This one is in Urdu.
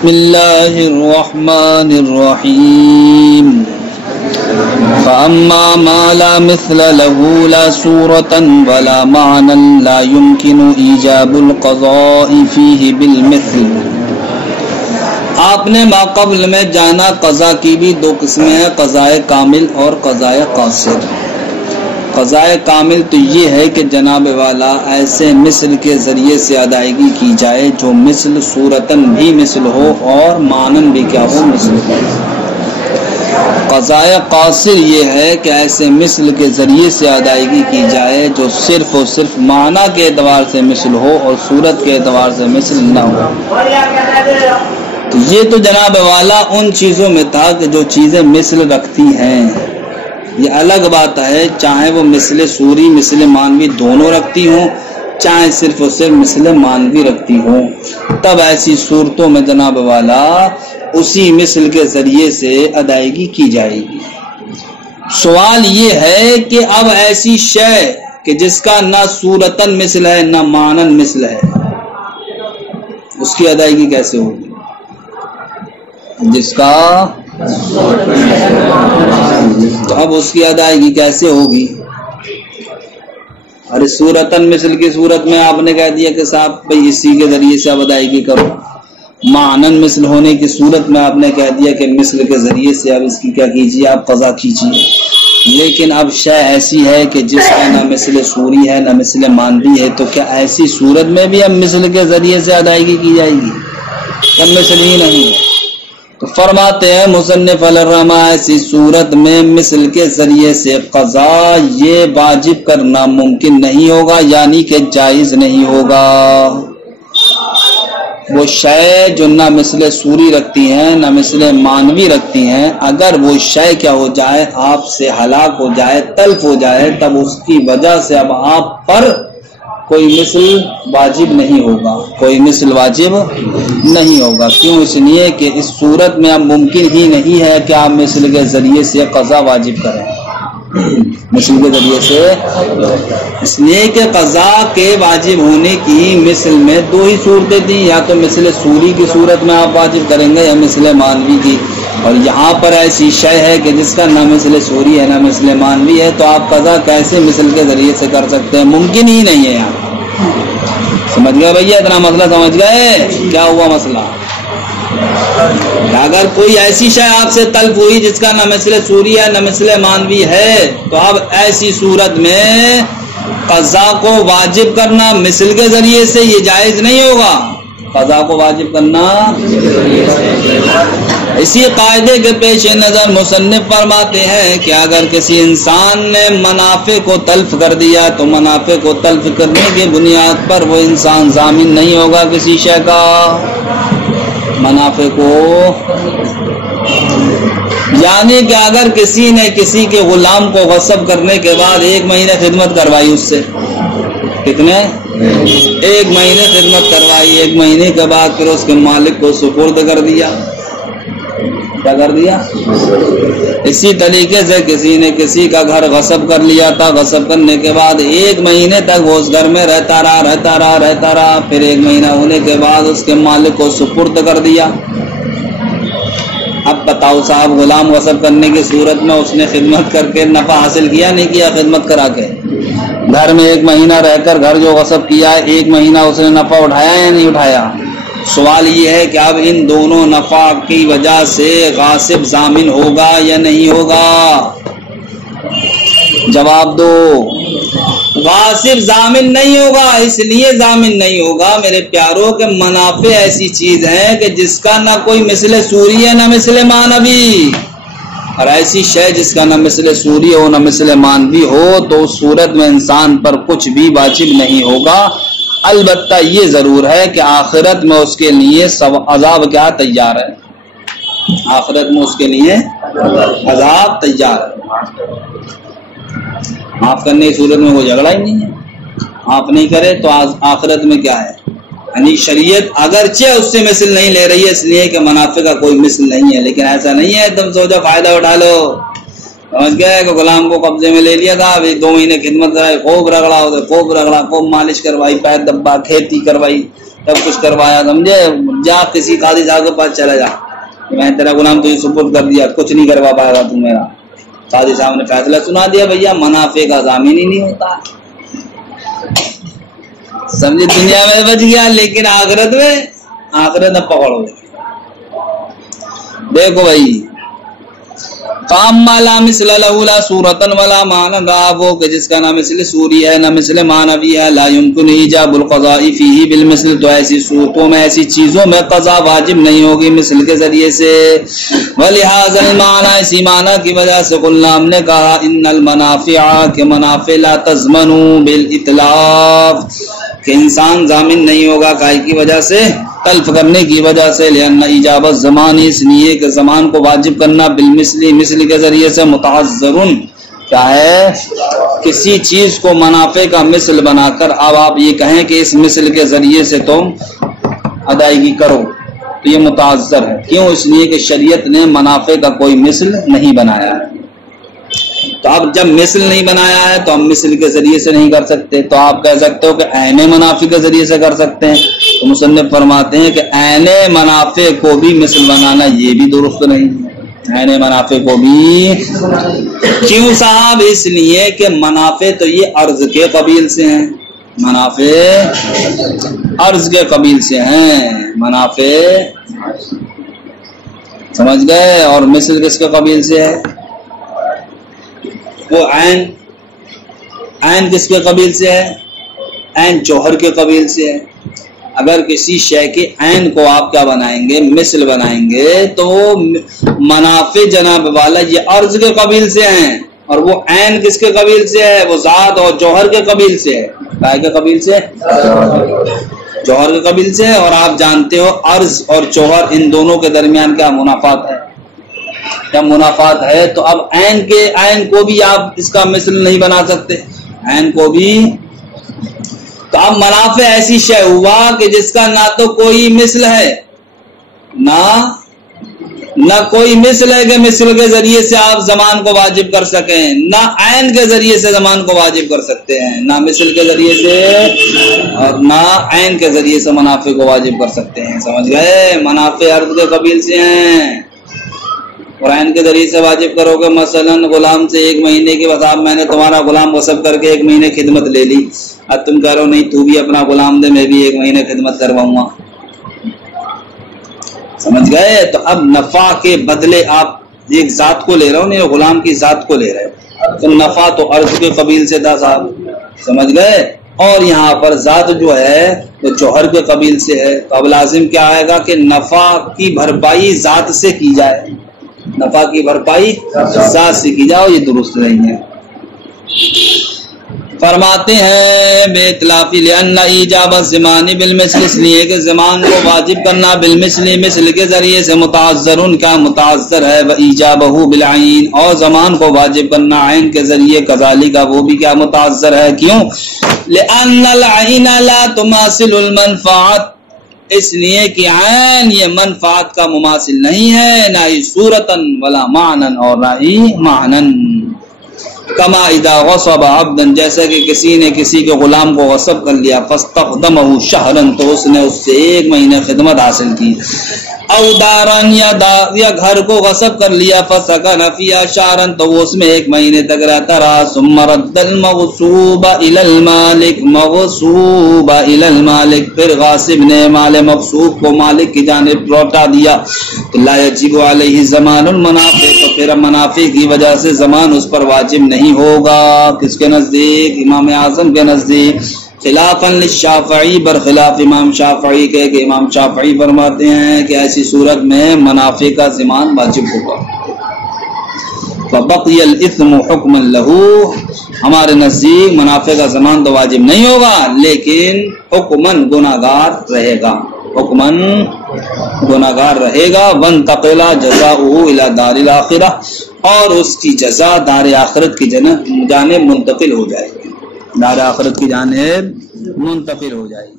بسم اللہ الرحمن الرحیم فأما ما لا مثل له لا صورة ولا معنى لا يمكن ایجاب القضاء فيه بالمثل. آپ نے ما قبل میں جانا قضا کی بھی دو قسمیں ہیں، قضاء کامل اور قضاء قاصر. قضاء کامل تو یہ ہے کہ جناب والا ایسے مثل کے ذریعے سے ادائیگی کی جائے جو مثل صورتاً بھی مثل ہو اور معنن بھی کیا ہو، مثل ہو. قضاء قاصر یہ ہے کہ ایسے مثل کے ذریعے سے ادائیگی کی جائے جو صرف اور صرف معنی کے اعتبار سے مثل ہو اور صورت کے اعتبار سے مثل نہ ہو. تو یہ تو جناب والا ان چیزوں میں تھا کہ جو چیزیں مثل رکھتی ہیں. یہ الگ بات ہے چاہے وہ مثل سوری مثل مانوی دونوں رکھتی ہوں، چاہے صرف اور صرف مثل مانوی رکھتی ہوں، تب ایسی صورتوں میں جناب والا اسی مثل کے ذریعے سے ادائیگی کی جائے گی. سوال یہ ہے کہ اب ایسی شے کہ جس کا نہ صورتاً مثل ہے نہ معنن مثل ہے، اس کی ادائیگی کیسے ہوگی؟ جس کا تو اب اس کی ادائیگی کیسے ہوگی؟ ارے صورتاً مثل کی صورت میں آپ نے کہہ دیا کہ صاحب بھائی اسی کے ذریعے سے اب ادائیگی کرو. معنن مثل ہونے کی صورت میں آپ نے کہہ دیا کہ مثل کے ذریعے سے اب اس کی کیا کیجیے، آپ قضا کیجیے. لیکن اب شے ایسی ہے کہ جس کا نہ مثل سوری ہے نہ مثل مانوی ہے، تو کیا ایسی صورت میں بھی اب مثل کے ذریعے سے ادائیگی کی جائے گی؟ کم مثل ہی نہیں. تو فرماتے ہیں مصنف الرحمہ ایسی صورت میں مثل کے ذریعے سے قضا یہ واجب کرنا ممکن نہیں ہوگا، یعنی کہ جائز نہیں ہوگا. وہ شے جو نہ مثل سوری رکھتی ہیں نہ مثل مانوی رکھتی ہیں، اگر وہ شے کیا ہو جائے، آپ سے ہلاک ہو جائے، تلف ہو جائے، تب اس کی وجہ سے اب آپ پر کوئی مثل واجب نہیں ہوگا، کوئی مثل واجب نہیں ہوگا. کیوں؟ اس لیے کہ اس صورت میں اب ممکن ہی نہیں ہے کہ آپ مثل کے ذریعے سے قضا واجب کریں. مثل کے ذریعے سے اس لیے کہ قضا کے واجب ہونے کی مثل میں دو ہی صورتیں تھیں، یا تو مثل سوری کی صورت میں آپ واجب کریں گے یا مثل مانوی کی. اور یہاں پر ایسی شے ہے کہ جس کا نہ مثل سوری ہے نہ مثل مانوی ہے، تو آپ قضا کیسے مثل کے ذریعے سے کر سکتے ہیں؟ ممکن ہی نہیں ہے. یہاں سمجھ گئے بھیا؟ اتنا مسئلہ سمجھ گئے؟ کیا ہوا مسئلہ؟ اگر کوئی ایسی شے آپ سے طلب ہوئی جس کا نہ مثل سوری ہے نہ مثل مانوی ہے، تو اب ایسی صورت میں قضا کو واجب کرنا مثل کے ذریعے سے یہ جائز نہیں ہوگا. قضا کو واجب کرنا اسی قاعدے کے پیش نظر مصنف فرماتے ہیں کہ اگر کسی انسان نے منافع کو تلف کر دیا تو منافع کو تلف کرنے کی بنیاد پر وہ انسان ضامن نہیں ہوگا کسی شے کا. منافع کو یعنی کہ اگر کسی نے کسی کے غلام کو غصب کرنے کے بعد 1 مہینے خدمت کروائی، اس سے کتنے 1 مہینے خدمت کروائی، 1 مہینے کے بعد پھر اس کے مالک کو سپرد کر دیا. کیا کر دیا؟ اسی طریقے سے کسی نے کسی کا گھر غصب کر لیا تھا، غصب کرنے کے بعد 1 مہینے تک وہ اس گھر میں رہتا رہا، پھر 1 مہینہ ہونے کے بعد اس کے مالک کو سپرد کر دیا. اب بتاؤ صاحب، غلام غصب کرنے کی صورت میں اس نے خدمت کر کے نفع حاصل کیا نہیں کیا؟ خدمت کرا کے گھر میں 1 مہینہ رہ کر گھر جو غصب کیا 1 مہینہ اس نے نفع اٹھایا یا نہیں اٹھایا؟ سوال یہ ہے کہ اب ان دونوں نفع کی وجہ سے غاصب ضامن ہوگا یا نہیں ہوگا؟ جواب دو. غاصب ضامن نہیں ہوگا. اس لیے ضامن نہیں ہوگا میرے پیاروں کہ منافع ایسی چیز ہے کہ جس کا نہ کوئی مثل سوری ہے نہ مثل مانوی. اور ایسی شے جس کا نہ مثل سوری ہو نہ مثل مانوی ہو تو اس صورت میں انسان پر کچھ بھی واجب نہیں ہوگا. البتہ یہ ضرور ہے کہ آخرت میں اس کے لیے عذاب کیا تیار ہے. آخرت میں اس کے لیے عذاب تیار ہے. معاف کرنے کی صورت میں کوئی جھگڑا ہی نہیں ہے. آپ نہیں کرے تو آخرت میں کیا ہے؟ یعنی شریعت اگرچہ اس سے مثل نہیں لے رہی ہے اس لیے کہ منافع کا کوئی مثل نہیں ہے، لیکن ایسا نہیں ہے تم سوچو فائدہ اٹھا لو. سمجھ گئے کہ غلام کو قبضے میں لے لیا تھا، ابھی 2 مہینے خدمت کرائی، خوب رگڑا، خوب مالش کروائی، پیر دبا، کھیتی کروائی، سب کچھ کروایا, سمجھے. جا کسی قاضی صاحب کے پاس چلا جا, میں تیرا غلام تجھے سپرد کر دیا, کچھ نہیں کروا پائے گا تو میرا. قاضی صاحب نے فیصلہ سنا دیا, بھیا منافع کا ضامن ہی نہیں ہوتا, سمجھے. دنیا میں بچ گیا لیکن آخرت میں پکڑ ہو گئی. دیکھو بھائی, کام لا مثل له لا صورتن ولا معنی, وہ کہ جس کا نہ مثل صوری ہے نہ مثل معنوی ہے. لا يمكن ایجاب القضاء فيه بالمثل, تو ایسی صورتوں میں ایسی چیزوں میں قضا واجب نہیں ہوگی مثل کے ذریعے سے. ولہذا المعنی, اسی معنی کی وجہ سے قلنا, ہم نے کہا, ان المنافع, کہ منافع لا تضمن بالاتلاف, کہ انسان ضامن نہیں ہوگا کائی کی وجہ سے, تلف کرنے کی وجہ سے. لأن ایجاب الزمان, اس لیے کہ زمان کو واجب کرنا بالمثلی, مثل کے ذریعے سے, متعذرن, کیا ہے, کسی چیز کو منافع کا مثل بنا کر اب آپ یہ کہیں کہ اس مثل کے ذریعے سے تم ادائیگی کرو, تو یہ متعذر ہے. کیوں؟ اس لیے کہ شریعت نے منافع کا کوئی مثل نہیں بنایا ہے. تو اب جب مثل نہیں بنایا ہے تو ہم مثل کے ذریعے سے نہیں کر سکتے. تو آپ کہہ سکتے ہو کہ عین منافع کے ذریعے سے کر سکتے ہیں. تو مصنف فرماتے ہیں کہ عین منافع کو بھی مثل بنانا یہ بھی درست نہیں ہے. عین منافع کو بھی کیوں صاحب؟ اس لیے کہ منافع تو یہ عرض کے قبیل سے ہیں, منافع عرض کے قبیل سے ہیں, منافع, سمجھ گئے. اور مثل کس کے قبیل سے ہے؟ وہ عین کس کے قبیل سے ہے؟ عین جوہر کے قبیل سے ہے. اگر کسی شے کے عین کو آپ کیا بنائیں گے؟ مثل بنائیں گے, تو منافع جناب والا یہ عرض کے قبیل سے ہیں, اور وہ عین کس کے قبیل سے ہے؟ وہ ذات اور جوہر کے قبیل سے ہے. کائے کے قبیل سے؟ جوہر کے قبیل سے ہے. اور آپ جانتے ہو عرض اور جوہر, ان دونوں کے درمیان کیا منافات ہے؟ کیا منافات ہے؟ تو اب عین کو بھی آپ اس کا مثل نہیں بنا سکتے, عین کو بھی. تو اب منافع ایسی شے ہوا کہ جس کا نہ تو کوئی مثل ہے, نہ کوئی مثل ہے کہ مثل کے ذریعے سے آپ زمان کو واجب کر سکیں, نہ عین کے ذریعے سے زمان کو واجب کر سکتے ہیں, نہ مثل کے ذریعے سے اور نہ عین کے ذریعے سے منافع کو واجب کر سکتے ہیں. سمجھ گئے؟ منافع عرض کے قبیل سے ہیں, اور عین کے ذریعے سے واجب کرو گے. مثلا غلام سے 1 مہینے کے بعد میں نے تمہارا غلام غصب کر کے 1 مہینے خدمت لے لی, اب تم کہہ رہو نہیں تو بھی اپنا غلام دے, میں بھی 1 مہینے خدمت کرواؤں گا. سمجھ گئے؟ تو اب نفع کے بدلے آپ ایک ذات کو لے رہے ہو, نہیں غلام کی ذات کو لے رہے ہو, تو نفع تو عرض کے قبیل سے تھا صاحب. سمجھ گئے؟ اور یہاں پر ذات جو ہے وہ جوہر کے قبیل سے ہے. تو اب لازم کیا آئے گا کہ نفع کی بھرپائی ذات سے کی جائے, نفع کی بھرپائی ذات سے کی جاؤ, یہ درست نہیں ہے. فرماتے ہیں بے اطلافی لأن ایجاب الزمان بالمثل, اس لیے کہ زمان کو واجب کرنا بالمثل, مثل کے ذریعے سے, متعذرن, کیا متعذر ہے, و ایجابہ بالعین, اور زمان کو واجب کرنا عین کے ذریعے کذالک, وہ بھی کیا متعذر ہے. کیوں؟ لأن العین لا تماثل المنفعت, اس لیے کہ عین یہ منفعت کا مماثل نہیں ہے, نہ ہی صورتن ولا معنن, اور نہ ہی معنن. کما اذا غصب عبدا, جیسے کہ کسی نے کسی کے غلام کو غصب کر لیا, فاستخدمہ شہرا, تو اس نے اس سے 1 مہینے خدمت حاصل کی. او دارن, یا گھر کو غصب کر لیا, فسکن فیہا شہرا, تو وہ اس میں 1 مہینے تک رہتا رہا. ثم رد المغصوب الی المالک, مغصوب الی المالک, پھر غاصب نے مال مغصوب کو مالک کی جانب لوٹا دیا. لا یجب علیہ زمان المنافع, تو پھر منافع کی وجہ سے زمان اس پر واجب نہیں ہوگا. کس کے نزدیک؟ امام اعظم کے نزدیک. خلافا للشافعی, برخلاف امام شافعی کے, کہ امام شافعی فرماتے ہیں کہ ایسی صورت میں منافع کا زمان واجب ہوگا. فبقی الاثم حکما لہو, ہمارے نزدیک منافع کا زمان تو واجب نہیں ہوگا, لیکن حکمن گناہگار رہے گا, حکمن گناہگار رہے گا. وانتقل جزاؤہ الی دار الاخرہ, اور اس کی جزا دار آخرت کی جانب منتقل ہو جائے گی, دار آخرت کی جانب منتقل ہو جائے گی.